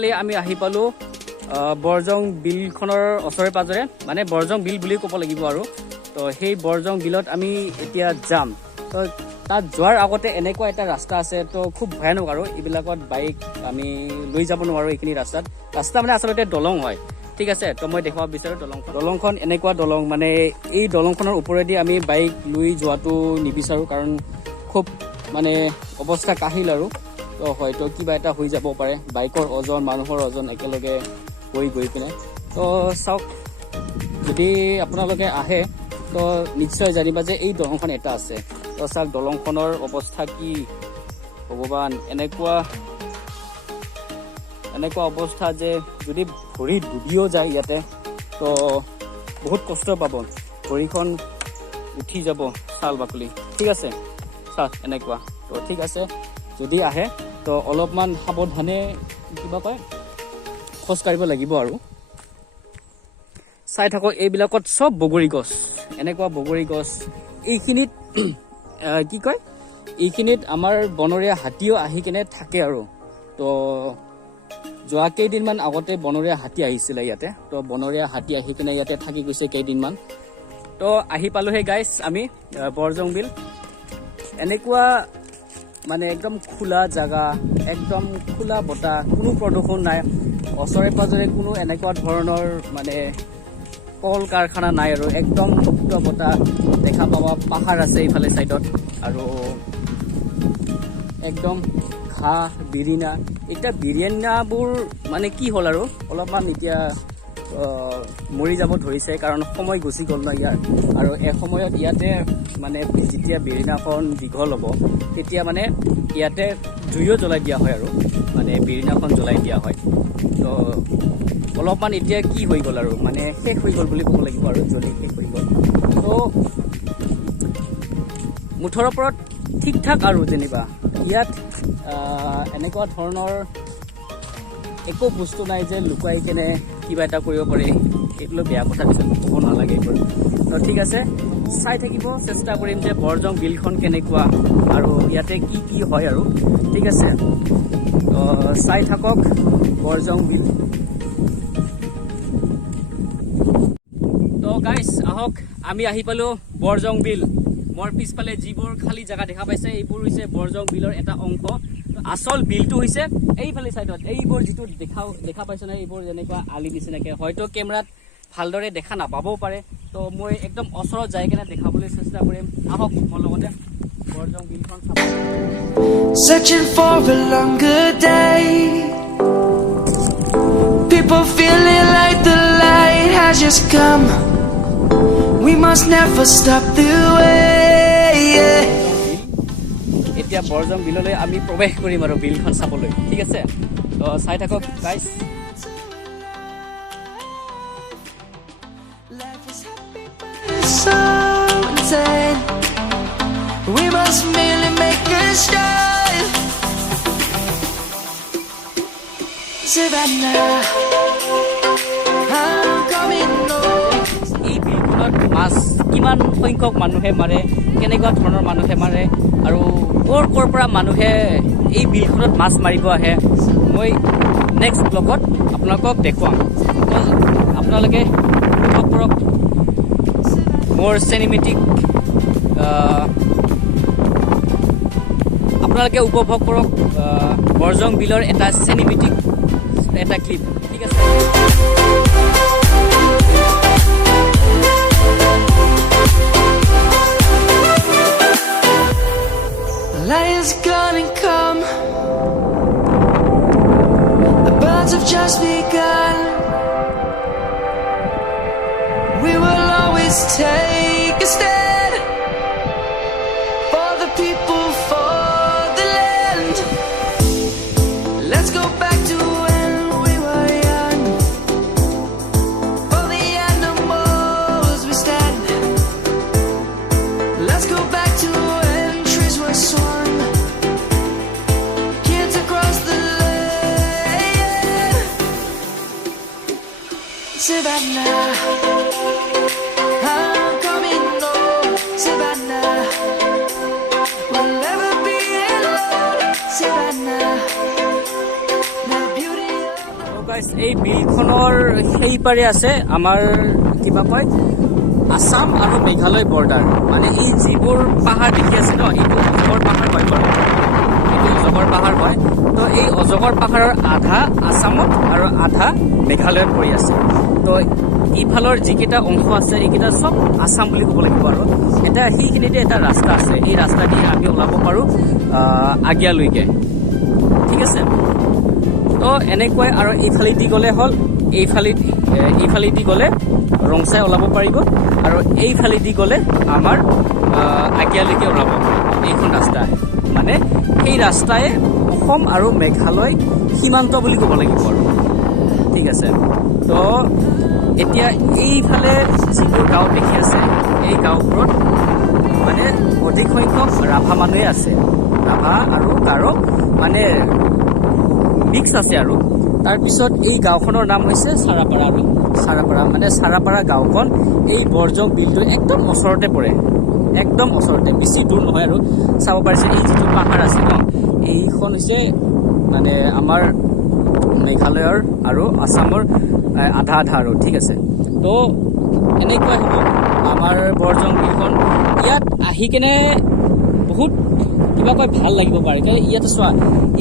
Finally আমি আহি পালোঁ বৰজং বিলখনৰ ওচৰে পাজৰে, মানে বৰজং বিল বুলি ক'ব লাগিব আৰু। তো সেই বৰজং বিলত আমি এতিয়া যাম। তো তাত যোৱাৰ আগতে এনেকুৱা এটা ৰাস্তা আছে, তো খুব ভয়ানক আৰু এইবিলাকত বাইক আমি লৈ যাব নোৱাৰোঁ এইখিনি ৰাস্তা মানে আচলতে দলং হয়, ঠিক আছে। তো মই দেখুৱাব বিচাৰোঁ দলংখন এনেকুৱা দলং, মানে এই দলংখনৰ ওপৰেদি আমি বাইক লৈ যোৱাটো নিবিচাৰোঁ, কাৰণ খুব মানে অৱস্থা কাহিল আৰু। তো হয়তো কিবা এটা হৈ যাব পাৰে, বাইকৰ ওজন মানুহৰ ওজন একেলগে গৈ পিনে। তো চাওক, যদি আপোনালোকে আহে তো নিশ্চয় জানিবা যে এই দলংখন এটা আছে। তো চাওক দলংখনৰ অৱস্থা কি, ভগৱান, এনেকুৱা অৱস্থা যে যদি ভৰি ডুবিও যায় ইয়াতে তো বহুত কষ্ট পাব, ভৰিখন উঠি যাব ছাল বাকলি, ঠিক আছে। চাওক এনেকুৱা। তো ঠিক আছে, যদি আহে তো অলপমান সাৱধানে কিবা কয় খোজ কাঢ়িব লাগিব আৰু। চাই থাকক, এইবিলাকত চব বগৰী গছ, এনেকুৱা বগৰী গছ। এইখিনিত কি কয়, এইখিনিত আমাৰ বনৰীয়া হাতীও আহি কিনে থাকে আৰু। তো যোৱা কেইদিনমান আগতে বনৰীয়া হাতী আহিছিলে ইয়াতে, তো বনৰীয়া হাতী আহি কিনে ইয়াতে থাকি গৈছে কেইদিনমান। তো আহি পালোহে গাইছ আমি বৰজং বিল। এনেকুৱা মানে একদম খোলা জাগা, একদম খোলা বতাহ, কোনো প্ৰদূষণ নাই, ওচৰে পাজৰে কোনো এনেকুৱা ধৰণৰ মানে কল কাৰখানা নাই আৰু একদম মুক্ত বতাহ দেখা পাবা। পাহাৰ আছে এইফালে চাইডত আৰু একদম ঘাঁহ বিৰিণা। এতিয়া বিৰিণাবোৰ মানে কি হ'ল আৰু অলপমান এতিয়া মৰি যাব ধৰিছে, কাৰণ সময় গুচি গ'ল ন ইয়াৰ। আৰু এসময়ত ইয়াতে মানে যেতিয়া বিৰিণাখন দীঘল হ'ব তেতিয়া মানে ইয়াতে জুইও জ্বলাই দিয়া হয় আৰু, মানে বিৰিণাখন জ্বলাই দিয়া হয়। তো অলপমান এতিয়া কি হৈ গ'ল আৰু, মানে শেষ হৈ গ'ল বুলি ক'ব লাগিব আৰু, জ্বলি শেষ হৈ গ'ল। তো মুঠৰ ওপৰত ঠিক ঠাক আৰু যেনিবা ইয়াত এনেকুৱা ধৰণৰ একো বস্তু নাই যে লুকুৱাই কেনে কিবা এটা কৰিব পাৰি। এইটো বেয়া কথা কিছুমান ক'ব নালাগে এইবোৰ। তো ঠিক আছে, চাই থাকিব, চেষ্টা কৰিম যে বৰজং বিলখন কেনেকুৱা আৰু ইয়াতে কি কি হয় আৰু, ঠিক আছে। তো চাই থাকক বৰজং বিল। তো গাইছ আহক, আমি আহি পালোঁ বৰজং বিল। মোৰ পিছফালে যিবোৰ খালী জেগা দেখা পাইছে এইবোৰ হৈছে বৰজং বিলৰ এটা অংশ। আচল বিলটো হৈছে এইফালে চাইডত, এইবোৰ যিটো দেখা পাইছে নহয়, এইবোৰ যেনেকুৱা আলি নিচিনাকৈ, হয়তো কেমেৰাত ভালদৰে দেখা নাপাবও পাৰে। তো মই একদম ওচৰত যাই কিনে দেখাবলৈ চেষ্টা কৰিম। আহক মোৰ লগতে বৰজং বিলখন চাব। Searching for a longer day, people feeling like the light has just come. We must never stop the way, yeah. এতিয়া বৰজং বিললৈ আমি প্ৰৱেশ কৰিম আৰু বিলখন চাবলৈ, ঠিক আছে। তো চাই থাকক গাইছ। Life is happy but it's so insane. We must merely make a start. Savannah, I'm coming home. এই বিলখনত মাছ কিমান সংখ্যক মানুহে মাৰে, কেনেকুৱা ধৰণৰ মানুহে মাৰে আৰু ক'ৰ পৰা মানুহে এই বিলখনত মাছ মাৰিব আহে, মই নেক্সট ব্লগত আপোনালোকক দেখুৱাম। আপোনালোকে উপভোগ কৰক মোৰ চিনেমেটিক, আপোনালোকে উপভোগ কৰক বৰজং বিলৰ এটা চিনেমেটিক এটা ক্লিপ, ঠিক আছে। Lion's gonna come. The birds have just begun. We will always take a stand for the people, for the land. Let's go back to when we were young. For the animals we stand. Let's go back to when trees were swung. Kids across the land. Savannah, I'm coming home. Savannah, we'll never be alone. Savannah, the beauty of guys এই বিলখনৰ সেই পাৰে আছে আমাৰ কিবা কয় আসাম আৰু Meghalaya border মানে এই যিবোৰ পাহাৰ দেখি আছে ন এইটো অজগৰ পাহাৰ হয় বাৰু এইটো অজগৰ পাহাৰ হয় তো এই অজগৰ পাহাৰৰ আধা আসামত আৰু আধা মেঘালয়ত পৰি আছে তো ইফালৰ যিকেইটা অংশ আছে এইকেইটা চব আসাম বুলি ক'ব লাগিব আৰু এটা সেইখিনিতে এটা ৰাস্তা আছে এই ৰাস্তা দি আমি ওলাব পাৰোঁ আগিয়ালৈকে ঠিক আছে তো এনেকৈ আৰু এইফালেদি গ'লে হ'ল এইফালেদি গ'লে ৰংচাই ওলাব পাৰিব আৰু এইফালেদি গ'লে আমাৰ আগিয়ালৈকে ওলাব এইখন ৰাস্তা মানে সেই ৰাস্তাই অসম আৰু মেঘালয় সীমান্ত বুলি ক'ব লাগিব আৰু ঠিক আছে তো এতিয়া এইফালে যিবোৰ গাঁও দেখি আছে এই গাঁওবোৰত মানে অধিক সংখ্যক ৰাভা মানুহে আছে ৰাভা আৰু গাৰো মানে মিক্স আছে আৰু তাৰপিছত এই গাঁওখনৰ নাম হৈছে চাৰাপাৰা মানে চাৰাপাৰা গাঁওখন এই বৰজং বিলটোৰ একদম ওচৰতে পৰে একদম ওচৰতে বেছি দূৰ নহয় আৰু চাব পাৰিছে এই যিটো পাহাৰ আছে ন এইখন হৈছে মানে আমাৰ মেঘালয়ৰ আৰু আসামৰ আধা আৰু ঠিক আছে তো এনেকুৱাই হ'ব আমাৰ বৰজং বিলখন ইয়াত আহি কেনে বহুত কিবা কয় ভাল লাগিব পাৰে কাৰণ ইয়াতে চোৱা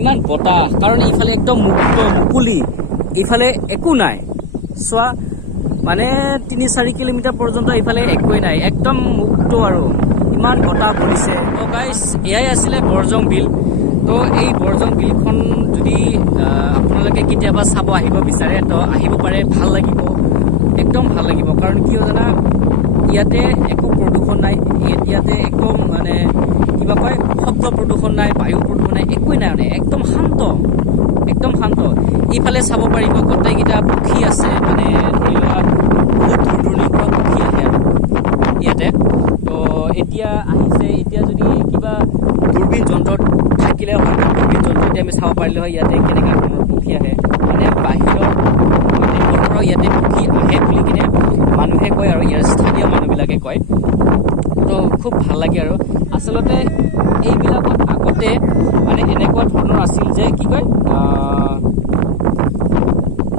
ইমান বতাহ কাৰণ ইফালে একদম মুকলি ইফালে একো নাই চোৱা মানে 3-4 কিলোমিটাৰ পৰ্যন্ত ইফালে একোৱেই নাই একদম মুক্ত আৰু ইমান বতাহ পৰিছে তো গাইজ এয়াই আছিলে বৰজং বিল তো এই বৰজং বিলখন যদি আপোনালোকে কেতিয়াবা চাব আহিব বিচাৰে তো আহিব পাৰে ভাল লাগিব একদম ভাল লাগিব কাৰণ কিয় জানা ইয়াতে একো প্ৰদূষণ নাই ইয়াতে একদম মানে কিবা কয় শব্দ প্ৰদূষণ নাই বায়ু প্ৰদূষণ নাই একোৱেই নাই মানে একদম শান্ত ইফালে চাব পাৰিব গোটেইকেইটা পক্ষী আছে মানে ধৰি লোৱা বহুত দূৰণিৰ পৰা পক্ষী আহে আৰু ইয়াতে তো এতিয়া আহিছে এতিয়া যদি কিবা দূৰবীন যন্ত্ৰত থাকিলে হয় দূৰবীন যন্ত্ৰতে আমি চাব পাৰিলে হয় ইয়াতে কেনেকুৱা ধৰণৰ পক্ষী আহে মানে বাহিৰৰ দেশৰ পৰাও ইয়াতে পক্ষী আহে বুলি কিনে মানুহে কয় আৰু ইয়াৰ স্থানীয় মানুহবিলাকে কয় তো খুব ভাল লাগে আৰু আচলতে এইবিলাকত আগতে মানে এনেকুৱা ধৰণৰ আছিল যে কি কয়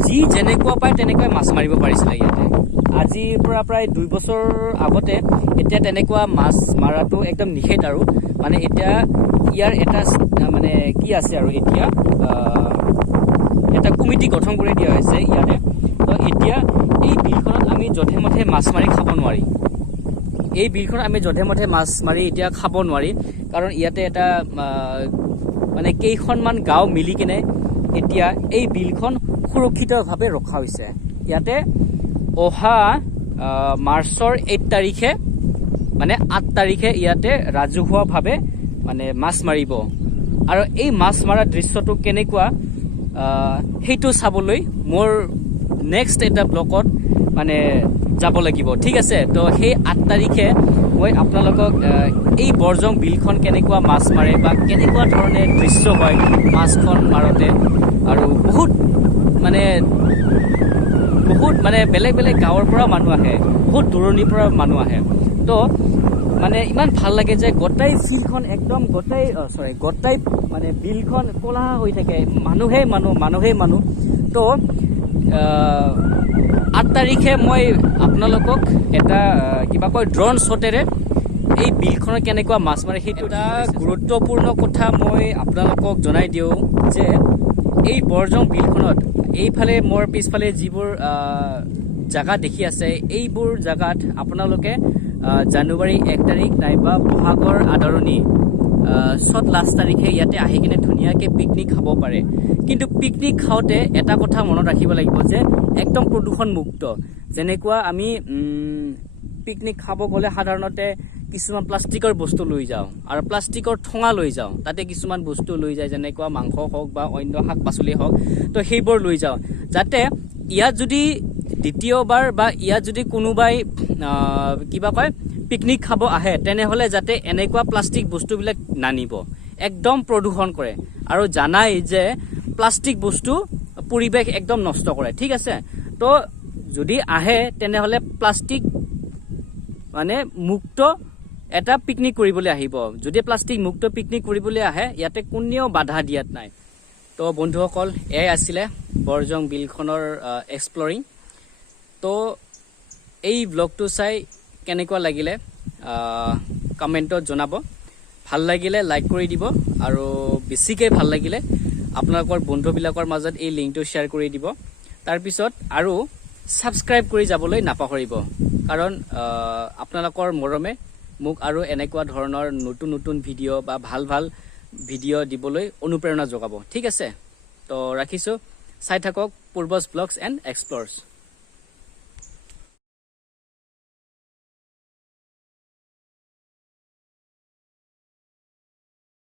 যি যেনেকুৱা পায় তেনেকৈ মাছ মাৰিব পাৰিছিলে ইয়াতে আজিৰ পৰা প্ৰায় 2 বছৰ আগতে এতিয়া তেনেকুৱা মাছ মাৰাটো একদম নিষেধ আৰু মানে এতিয়া ইয়াৰ এটা মানে কি আছে আৰু এতিয়া এটা কমিটি গঠন কৰি দিয়া হৈছে ইয়াতে তো এতিয়া এই বিলখনত আমি যধে মধে মাছ মাৰি খাব নোৱাৰি এই বিলখনত আমি যধে মধে মাছ মাৰি এতিয়া খাব নোৱাৰি কাৰণ ইয়াতে এটা মানে কেইখনমান গাঁও মিলি কেনে এতিয়া এই বিলখন সুৰক্ষিতভাৱে ৰখা হৈছে ইয়াতে অহা মাৰ্চৰ 8 তাৰিখে মানে 8 তাৰিখে ইয়াতে ৰাজহুৱাভাৱে মানে মাছ মাৰিব আৰু এই মাছ মৰা দৃশ্যটো কেনেকুৱা সেইটো চাবলৈ মোৰ নেক্সট এটা ব্লগত মানে যাব লাগিব ঠিক আছে তো সেই 8 তাৰিখে মই আপোনালোকক এই বৰজং বিলখন কেনেকুৱা মাছ মাৰে বা কেনেকুৱা ধৰণে দৃশ্য হয় মাছখন মাৰোঁতে আৰু বহুত মানে বেলেগ গাঁৱৰ পৰা মানুহ আহে বহুত দূৰণিৰ পৰা মানুহ আহে তো মানে ইমান ভাল লাগে যে গোটেই ফিল্ডখন একদম গোটেই মানে বিলখন ক'লা হৈ থাকে মানুহেই মানুহ তো 8 তাৰিখে মই আপোনালোকক এটা কিবা কয় ড্ৰোন শ্বটেৰে এই বিলখনত কেনেকুৱা মাছ মাৰে সেইটো এটা গুৰুত্বপূৰ্ণ কথা মই আপোনালোকক জনাই দিওঁ যে এই বৰজং বিলখনত এইফালে মোৰ পিছফালে যিবোৰ জাগা দেখি আছে এইবোৰ জাগাত আপোনালোকে জানুৱাৰী 1 তাৰিখ নাইবা বহাগৰ আদৰণি চত লাষ্ট তাৰিখে ইয়াতে আহি কিনে ধুনীয়াকৈ পিকনিক খাব পাৰে কিন্তু পিকনিক খাওঁতে এটা কথা মনত ৰাখিব লাগিব যে একদম প্ৰদূষণমুক্ত যেনেকুৱা আমি পিকনিক খাব গ'লে সাধাৰণতে কিছুমান প্লাষ্টিকৰ বস্তু লৈ যাওঁ আৰু প্লাষ্টিকৰ ঠোঙা লৈ যাওঁ তাতে কিছুমান বস্তু লৈ যায় যেনেকুৱা মাংস হওক বা অন্য শাক পাচলি হওক তো সেইবোৰ লৈ যাওঁ যাতে ইয়াত যদি দ্বিতীয়বাৰ বা ইয়াত যদি কোনোবাই কিবা কয় পিকনিক খাব আহে তেনেহ'লে যাতে এনেকুৱা প্লাষ্টিক বস্তুবিলাক নানিব একদম প্ৰদূষণ কৰে আৰু জানাই যে প্লাষ্টিক বস্তু পৰিৱেশ একদম নষ্ট কৰে ঠিক আছে তো যদি আহে তেনেহ'লে প্লাষ্টিক মানে মুক্ত এটা পিকনিক কৰিবলৈ আহিব যদি প্লাষ্টিক মুক্ত পিকনিক কৰিবলৈ আহে ইয়াতে কোনেও বাধা দিয়াত নাই তো বন্ধুসকল এয়াই আছিলে বৰজং বিলখনৰ এক্সপ্লৰিং। তো এই ব্লগটো চাই কেনেকুৱা লাগিলে কমেণ্টত জনাব। ভাল লাগিলে লাইক কৰি দিব আৰু বেছিকৈ ভাল লাগিলে আপোনালোকৰ বন্ধুবিলাকৰ মাজত এই লিংকটো শ্বেয়াৰ কৰি দিব। তাৰপিছত আৰু ছাবস্ক্ৰাইব কৰি যাবলৈ নাপাহৰিব, কাৰণ আপোনালোকৰ মৰমে মোক আৰু এনেকুৱা ধৰণৰ নতুন নতুন ভিডিঅ' বা ভাল ভাল ভিডিঅ' দিবলৈ অনুপ্ৰেৰণা যোগাব। ঠিক আছে, তো ৰাখিছোঁ। চাই থাকক পূৰ্বজ ব্লগছ এণ্ড এক্সপ্ল'ৰছ।